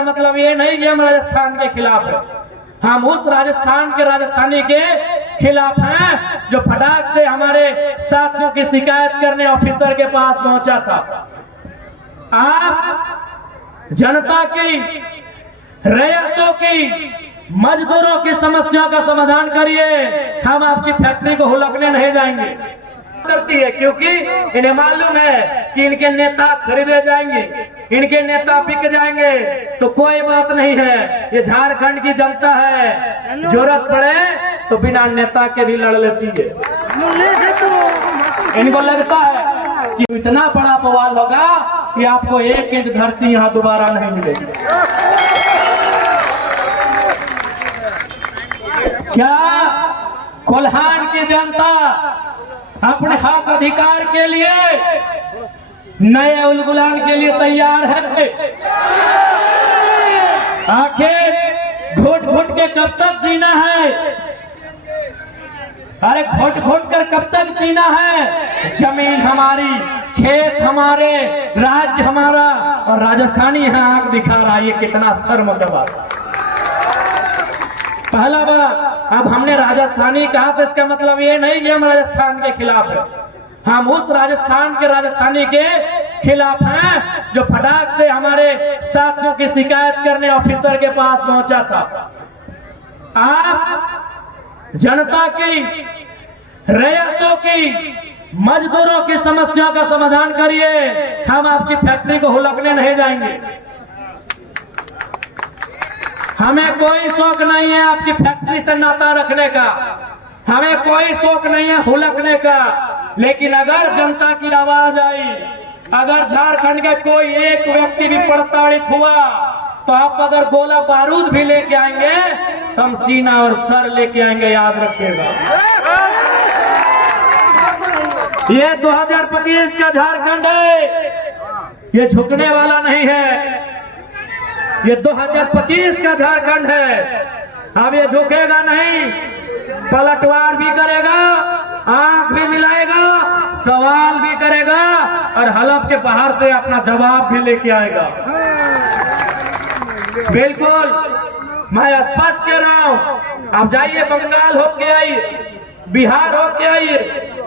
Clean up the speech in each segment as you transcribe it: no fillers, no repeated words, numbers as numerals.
इसका मतलब ये नहीं कि हम राजस्थान के खिलाफ है। हम उस राजस्थान के राजस्थानी के खिलाफ हैं जो फटाक से हमारे साथियों की शिकायत करने ऑफिसर के पास पहुंचा था। आप जनता की, रैयतों की, मजदूरों की समस्याओं का समाधान करिए। हम आपकी फैक्ट्री को हुलकने नहीं जाएंगे। करती है क्योंकि इन्हें मालूम है कि इनके नेता खरीदे जाएंगे, इनके नेता बिक जाएंगे। तो कोई बात नहीं है, ये झारखंड की जनता है, जरूरत पड़े तो बिना नेता के भी लड़ लेती है। इनको लगता है कि इतना बड़ा बवाल होगा कि आपको 1 इंच धरती यहाँ दोबारा नहीं मिलेगी। क्या कोल्हान की जनता अपने हक अधिकार के लिए, नए उलगुलान के लिए तैयार है? आखिर घुट घुट के कब तक जीना है? अरे घुट घुट कर कब तक जीना है? जमीन हमारी, खेत हमारे, राज्य हमारा, और राजस्थानी यहाँ आंख दिखा रहा है। ये कितना शर्म का बात। पहला बात, अब हमने राजस्थानी कहा तो इसका मतलब ये नहीं कि हम राजस्थान के खिलाफ है। हम उस राजस्थान के राजस्थानी के खिलाफ हैं जो फटाक से हमारे साथियों की शिकायत करने ऑफिसर के पास पहुंचा था। आप जनता की, रैयतों की, मजदूरों की समस्याओं का समाधान करिए। हम आपकी फैक्ट्री को हुलकने नहीं जाएंगे। हमें कोई शौक नहीं है आपकी फैक्ट्री से नाता रखने का, हमें कोई शौक नहीं है हुलकने का। लेकिन अगर जनता की आवाज आई, अगर झारखंड का कोई एक व्यक्ति भी प्रताड़ित हुआ, तो आप अगर गोला बारूद भी लेके आएंगे तो हम सीना और सर लेके आएंगे, याद रखिएगा। ये 2025 का झारखंड है, ये झुकने वाला नहीं है। ये 2025 का झारखंड है। अब ये झुकेगा नहीं, पलटवार भी करेगा, आंख भी मिलाएगा, सवाल भी करेगा और हलफ के बाहर से अपना जवाब भी लेके आएगा। बिल्कुल, मैं स्पष्ट कह रहा हूं। आप जाइए बंगाल होके आइए, बिहार होके आइए,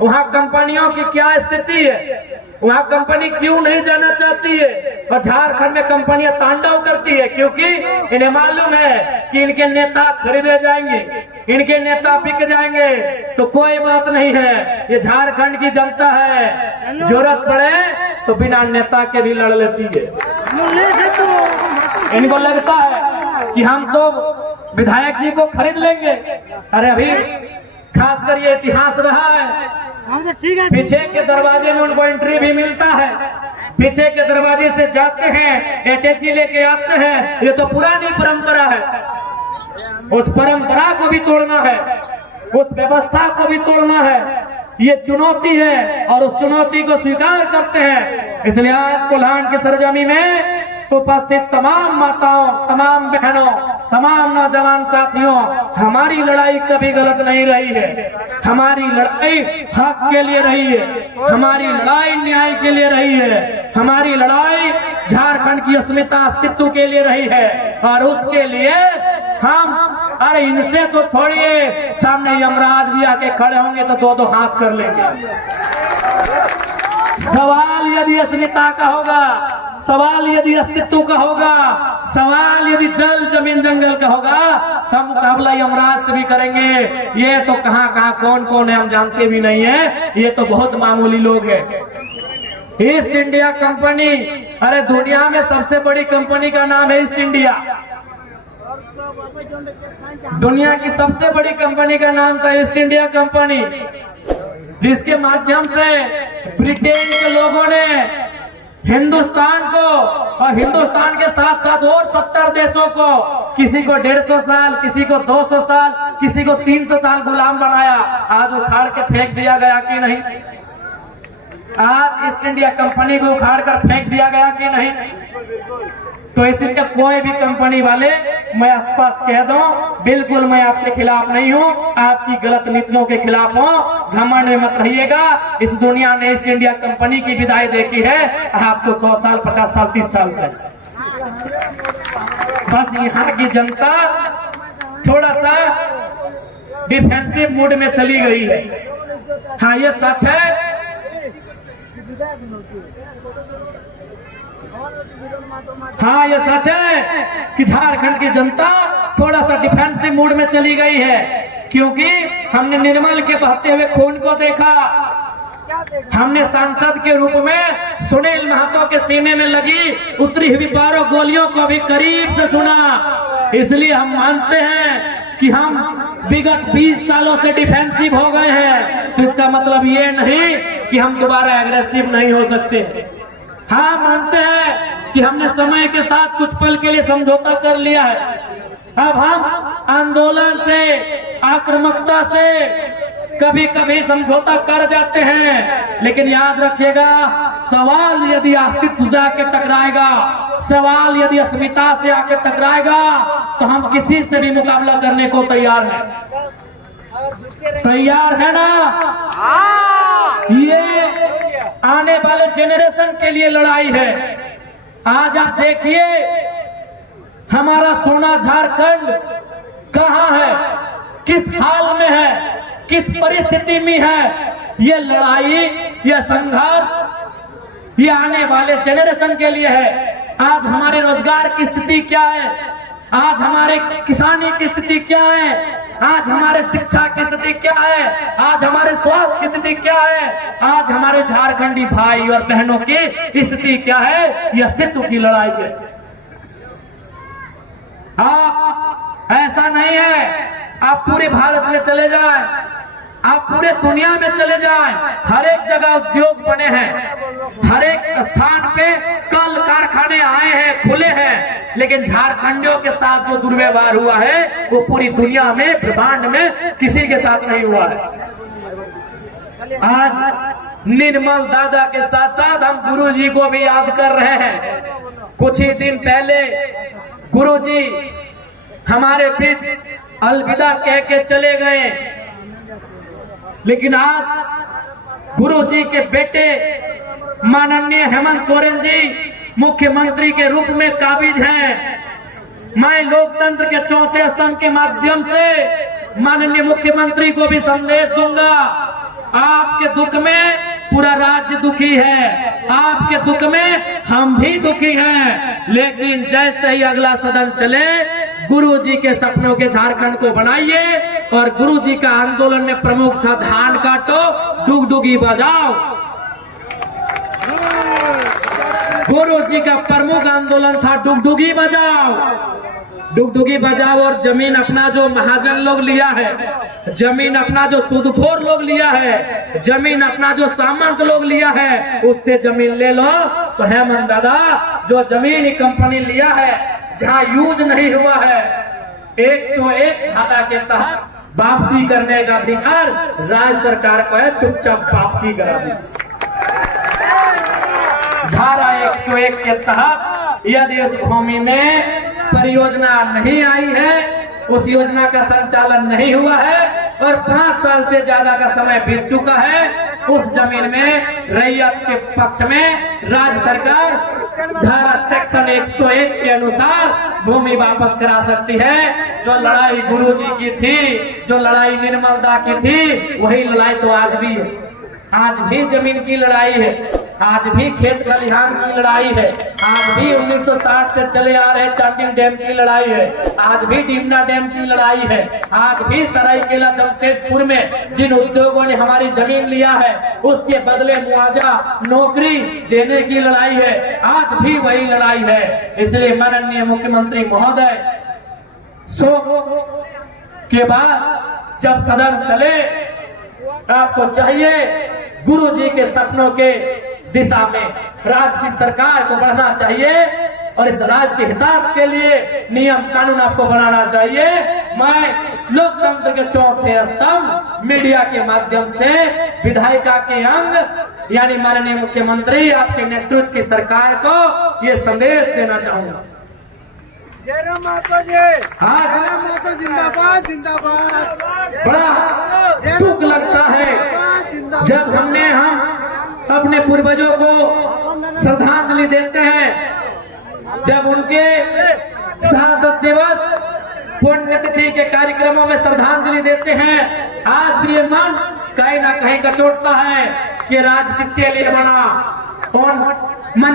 वहां कंपनियों की क्या स्थिति है, वहां कंपनी क्यों नहीं जाना चाहती है, और झारखंड में कंपनियां तांडव करती है क्योंकि इन्हें मालूम है कि इनके नेता खरीदे जाएंगे, इनके नेता बिक जाएंगे। तो कोई बात नहीं है, ये झारखंड की जनता है, जरूरत पड़े तो बिना नेता के भी लड़ लेती है। इनको लगता है कि हम तो विधायक जी को खरीद लेंगे। अरे अभी खासकर ये इतिहास रहा है, पीछे के दरवाजे में उनको एंट्री भी मिलता है, पीछे के दरवाजे से जाते हैं, अटैची लेके आते हैं। ये तो पुरानी परंपरा है, उस परंपरा को भी तोड़ना है, उस व्यवस्था को भी तोड़ना है। ये चुनौती है और उस चुनौती को स्वीकार करते हैं। इसलिए आज कोल्हान की सरजमी में उपस्थित तमाम माताओं, तमाम बहनों, तमाम नौजवान साथियों, हमारी लड़ाई कभी गलत नहीं रही है। हमारी लड़ाई हक के लिए रही है, हमारी लड़ाई न्याय के लिए रही है, हमारी लड़ाई झारखंड की अस्मिता, अस्तित्व के लिए रही है। और उसके लिए हम, अरे इनसे तो छोड़िए, सामने यमराज भी आके खड़े होंगे तो 2-2 हाथ कर लेंगे। सवाल यदि अस्मिता का होगा, सवाल यदि अस्तित्व का होगा, सवाल यदि जल जमीन जंगल का होगा, तो हम मुकाबला यमराज से भी करेंगे। ये तो कहां कौन कौन है हम जानते भी नहीं है, ये तो बहुत मामूली लोग हैं। ईस्ट इंडिया कंपनी, अरे दुनिया में सबसे बड़ी कंपनी का नाम है ईस्ट इंडिया। दुनिया की सबसे बड़ी कंपनी का नाम था ईस्ट इंडिया कंपनी, जिसके माध्यम से ब्रिटेन के लोगों ने हिंदुस्तान को और हिंदुस्तान के साथ साथ और 70 देशों को, किसी को 150 साल, किसी को 200 साल, किसी को 300 साल गुलाम बनाया। आज उखाड़ के फेंक दिया गया कि नहीं? आज ईस्ट इंडिया कंपनी को उखाड़ कर फेंक दिया गया कि नहीं? तो इसलिए कोई भी कंपनी वाले, मैं स्पष्ट कह दूं, बिल्कुल मैं आपके खिलाफ नहीं हूं, आपकी गलत नीतियों के खिलाफ हूं। घमंड में मत रहिएगा। इस दुनिया ने ईस्ट इंडिया कंपनी की विदाई देखी है, आपको 100 साल, 50 साल, 30 साल से। बस यहाँ की जनता थोड़ा सा डिफेंसिव मूड में चली गई है। हाँ, ये सच है। हाँ, ये सच है कि झारखंड की जनता थोड़ा सा डिफेंसिव मूड में चली गई है, क्योंकि हमने निर्मल के बहते हुए खून को देखा, हमने सांसद के रूप में सुनील महतो के सीने में लगी उतरी हुई 12 गोलियों को भी करीब से सुना। इसलिए हम मानते हैं कि हम विगत 20 सालों से डिफेंसिव हो गए हैं, तो इसका मतलब ये नहीं कि हम दोबारा एग्रेसिव नहीं हो सकते। हाँ, मानते हैं कि हमने समय के साथ कुछ पल के लिए समझौता कर लिया है। अब हम आंदोलन से, आक्रामकता से कभी कभी समझौता कर जाते हैं, लेकिन याद रखिएगा, सवाल यदि अस्तित्व से आके टकराएगा, सवाल यदि अस्मिता से आके टकराएगा, तो हम किसी से भी मुकाबला करने को तैयार हैं। तैयार है ना? ये आने वाले जेनरेशन के लिए लड़ाई है। आज आप देखिए हमारा सोना झारखंड कहां है, किस हाल में है, किस परिस्थिति में है। ये लड़ाई, ये संघर्ष ये आने वाले जेनरेशन के लिए है। आज हमारे रोजगार की स्थिति क्या है, आज हमारे किसानी की स्थिति क्या है, आज हमारे शिक्षा की स्थिति क्या है, आज हमारे स्वास्थ्य की स्थिति क्या है, आज हमारे झारखंडी भाई और बहनों की स्थिति क्या है, ये अस्तित्व की लड़ाई है। आप ऐसा नहीं है आप पूरे भारत में चले जाएं, आप पूरे दुनिया में चले जाएं, हर एक जगह उद्योग बने हैं, हर एक स्थान पे कल कारखाने आए हैं, खुले हैं, लेकिन झारखंडियों के साथ जो दुर्व्यवहार हुआ है वो पूरी दुनिया में, ब्रह्मांड में किसी के साथ नहीं हुआ है। आज निर्मल दादा के साथ साथ हम गुरुजी को भी याद कर रहे हैं। कुछ ही दिन पहले गुरुजी हमारे बीच अलविदा कह के चले गए, लेकिन आज गुरुजी के बेटे माननीय हेमंत सोरेन जी मुख्यमंत्री के रूप में काबिज हैं। मैं लोकतंत्र के चौथे स्तंभ के माध्यम से माननीय मुख्यमंत्री को भी संदेश दूंगा, आपके दुख में पूरा राज्य दुखी है, आपके दुख में हम भी दुखी हैं, लेकिन जैसे ही अगला सदन चले गुरुजी के सपनों के झारखंड को बनाइए। और गुरुजी का आंदोलन में प्रमुख था धान काटो डुगडुगी बजाओ। गुरुजी का प्रमुख आंदोलन था डुगडुगी बजाओ, डुगडुगी बजाओ। और जमीन अपना जो महाजन लोग लिया है, जमीन अपना जो सूदखोर लोग लिया है, जमीन अपना जो सामंत लोग लिया है, उससे जमीन ले लो। तो हेमंत दादा जो जमीन कंपनी लिया है, जहां यूज नहीं हुआ है, 101 धारा के तहत वापसी करने का अधिकार राज्य सरकार को है, चुपचाप वापसी करा दीजिए। धारा 101 के तहत यदि उस भूमि में परियोजना नहीं आई है, उस योजना का संचालन नहीं हुआ है और 5 साल से ज्यादा का समय बीत चुका है, उस जमीन में रैयत के पक्ष में राज्य सरकार धारा सेक्शन 101 के अनुसार भूमि वापस करा सकती है। जो लड़ाई गुरुजी की थी, जो लड़ाई निर्मल दा की थी, वही लड़ाई तो आज भी है। आज भी जमीन की लड़ाई है, आज भी खेत खलिहान की लड़ाई है, आज भी 1960 से चले आ रहे चाटिल डैम की लड़ाई है, आज भी डिमना डैम की लड़ाई है, आज भी सरायकेला जमशेदपुर में जिन उद्योगों ने हमारी जमीन लिया है उसके बदले मुआवजा नौकरी देने की लड़ाई है, आज भी वही लड़ाई है। इसलिए माननीय मुख्यमंत्री महोदय, शोक के बाद जब सदन चले, आपको चाहिए गुरुजी के सपनों के दिशा में राज्य की सरकार को बढ़ना चाहिए और इस राज्य के हितार्थ के लिए नियम कानून आपको बनाना चाहिए। मैं लोकतंत्र के चौथे स्तंभ मीडिया के माध्यम से विधायिका के अंग यानी माननीय मुख्यमंत्री आपके नेतृत्व की सरकार को ये संदेश देना चाहूंगा। जिंदाबाद जिंदाबाद। बड़ा दुख लगता है जब हम अपने पूर्वजों को श्रद्धांजलि देते हैं, जब उनके शहादत दिवस पुण्यतिथि के कार्यक्रमों में श्रद्धांजलि देते हैं। आज भी ये मन कहीं ना कहीं कचोटता है कि राज किसके लिए बना, कौन मन